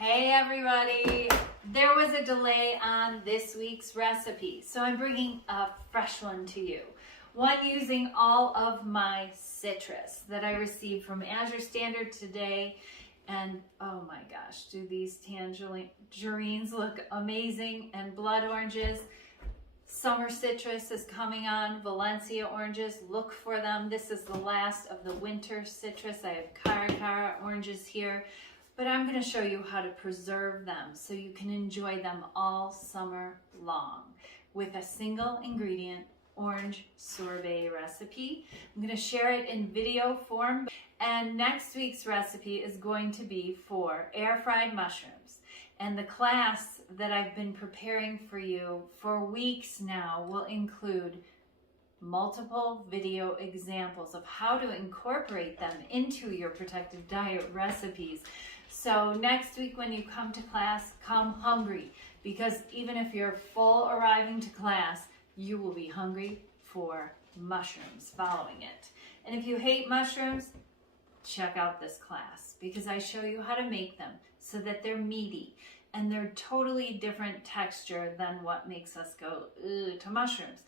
Hey everybody! There was a delay on this week's recipe, so I'm bringing a fresh one to you. One using all of my citrus that I received from Azure Standard today. And oh my gosh, do these tangerines look amazing, and blood oranges. Summer citrus is coming on, Valencia oranges, look for them. This is the last of the winter citrus. I have Caracara oranges here, but I'm going to show you how to preserve them so you can enjoy them all summer long with a single ingredient orange sorbet recipe. I'm going to share it in video form, and next week's recipe is going to be for air fried mushrooms. And the class that I've been preparing for you for weeks now will include multiple video examples of how to incorporate them into your protective diet recipes. So next week when you come to class, come hungry, because even if you're full arriving to class, you will be hungry for mushrooms following it. And if you hate mushrooms, check out this class, because I show you how to make them so that they're meaty and they're totally different texture than what makes us go to mushrooms.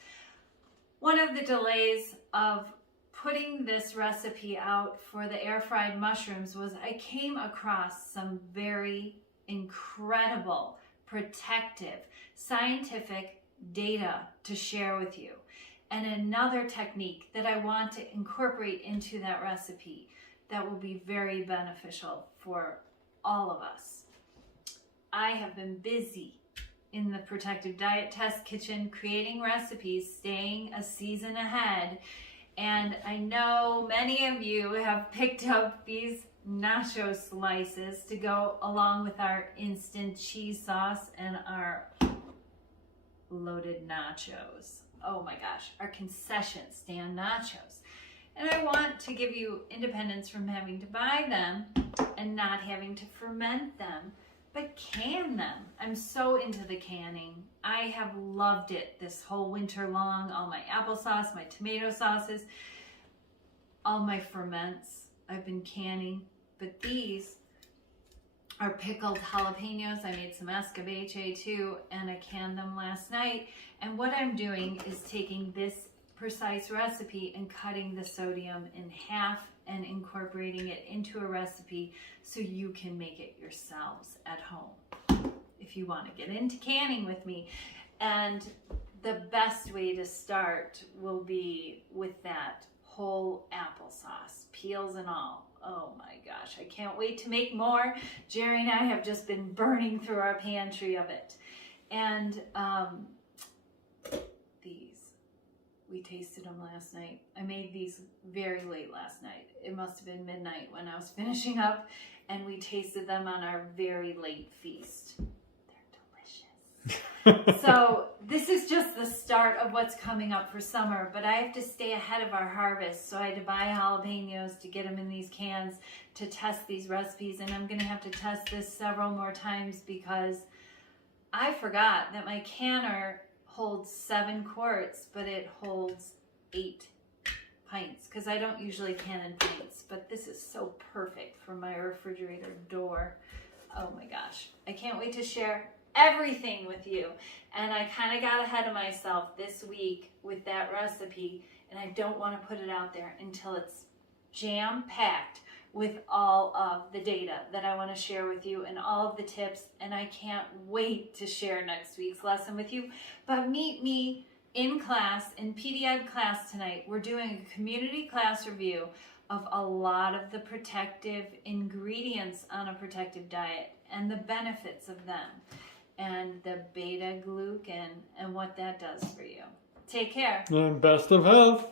One of the delays of putting this recipe out for the air fried mushrooms was I came across some very incredible protective scientific data to share with you, and another technique that I want to incorporate into that recipe that will be very beneficial for all of us. I have been busy in the Protective Diet Test Kitchen creating recipes, staying a season ahead, and I know many of you have picked up these nacho slices to go along with our instant cheese sauce and our loaded nachos. Oh my gosh, our concession stand nachos. And I want to give you independence from having to buy them and not having to ferment them, but can them. I'm so into the canning. I have loved it this whole winter long. All my applesauce, my tomato sauces, all my ferments I've been canning. But these are pickled jalapenos. I made some escabeche too, and I canned them last night. And what I'm doing is taking this precise recipe and cutting the sodium in half and incorporating it into a recipe so you can make it yourselves at home if you want to get into canning with me. And the best way to start will be with that whole applesauce, peels and all. Oh my gosh, I can't wait to make more. Jerry and I have just been burning through our pantry of it. And we tasted them last night. I made these very late last night. It must have been midnight when I was finishing up, and we tasted them on our very late feast. They're delicious. So this is just the start of what's coming up for summer, but I have to stay ahead of our harvest. So I had to buy jalapenos to get them in these cans to test these recipes, and I'm gonna have to test this several more times because I forgot that my canner holds 7 quarts, but it holds 8 pints, because I don't usually can in pints, but this is so perfect for my refrigerator door. Oh my gosh, I can't wait to share everything with you. And I kind of got ahead of myself this week with that recipe, and I don't want to put it out there until it's jam-packed with all of the data that I want to share with you and all of the tips, and I can't wait to share next week's lesson with you. But meet me in class, in PDEd class tonight. We're doing a community class review of a lot of the protective ingredients on a protective diet and the benefits of them and the beta glucan and what that does for you. Take care. And best of health.